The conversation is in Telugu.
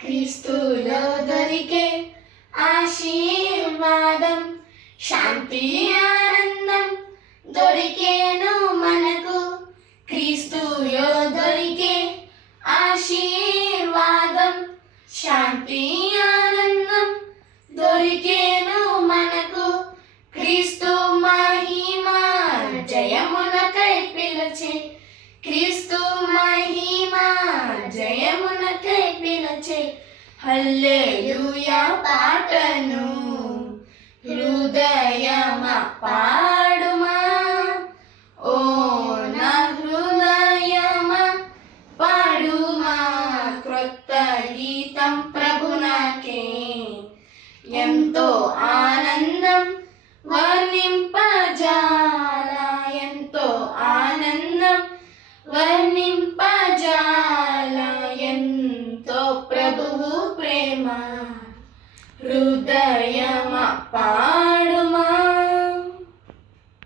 క్రీస్తులో దొరికే ఆశీర్వాదం, శాంతి ఆనందం దొరికేను మనకు. క్రీస్తులో దొరికే ఆశీర్వాదం, శాంతి ఆనందం దొరికేను మనకు. క్రీస్తు మహిమ జయమునకై పిలచే, క్రీస్తు మహిమ జయమునకై పిలచే హల్లెలూయా పాటను హృదయమా పాడుమా. ఓ నా హృదయమా పాడుమా, క్రొత్త గీతం ప్రభునాకే. ఎంతో ఆనందం వర్ణింపజాలా, ఎంతో ఆనందం వర్ణింపజాలా, ఎంతో ప్రభువు ప్రేమ. హృదయమా